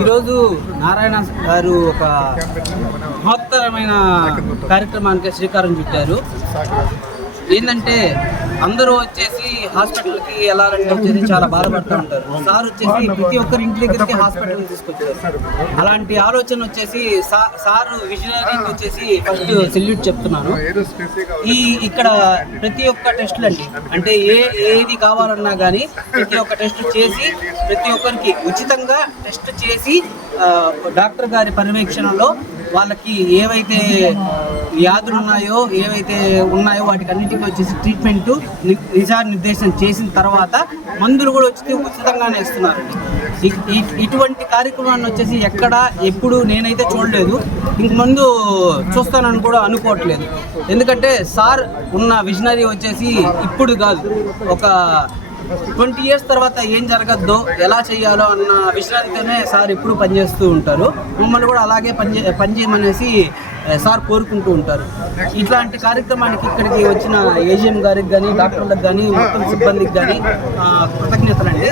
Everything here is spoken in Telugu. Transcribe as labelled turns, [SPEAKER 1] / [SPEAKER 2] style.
[SPEAKER 1] ఈరోజు నారాయణ గారు ఒక మహత్తరమైన కార్యక్రమానికి శ్రీకారం చుట్టారు. ఏంటంటే అందరూ వచ్చేసి హాస్పిటల్కి వెళ్ళాలంటే వచ్చేసి చాలా బాధపడుతూ ఉంటారు. సార్ వచ్చేసి ప్రతి ఒక్కరి ఇంటి దగ్గరికి హాస్పిటల్ తీసుకొచ్చారు అలాంటి ఆలోచన వచ్చేసి సార్ విజనరీకి వచ్చేసి ఫస్ట్ సెల్యూట్ చెప్తున్నాను. ఈ ఇక్కడ ప్రతి ఒక్క టెస్ట్లు అండి అంటే ఏ ఏది కావాలన్నా కానీ ప్రతి ఒక్క టెస్ట్ చేసి ప్రతి ఒక్కరికి ఉచితంగా టెస్ట్ చేసి డాక్టర్ గారి పర్యవేక్షణలో వాళ్ళకి ఏవైతే వ్యాధులు ఉన్నాయో ఏవైతే ఉన్నాయో వాటికి అన్నిటికీ వచ్చేసి ట్రీట్మెంట్ నిజా నిర్దేశం చేసిన తర్వాత మందులు కూడా వచ్చి ఉచితంగానే ఇస్తున్నారు. ఇటువంటి కార్యక్రమాన్ని వచ్చేసి ఎక్కడ ఎప్పుడు నేనైతే చూడలేదు. ఇంక ముందు చూస్తానని కూడా అనుకోవట్లేదు. ఎందుకంటే సార్ ఉన్న విజనరీ వచ్చేసి ఇప్పుడు కాదు. ఒక ట్వంటీ ఇయర్స్ తర్వాత ఏం జరగద్దో ఎలా చేయాలో అన్న విషయానితోనే సార్ ఎప్పుడు పనిచేస్తూ ఉంటారు. మమ్మల్ని కూడా అలాగే పనిచే పనిచేయమనేసి సార్ కోరుకుంటూ ఉంటారు. ఇట్లాంటి కార్యక్రమానికి ఇక్కడికి వచ్చిన ఏజిఎం గారికి కానీ డాక్టర్లకు కానీ మొత్తం సిబ్బందికి కానీ కృతజ్ఞతలండి.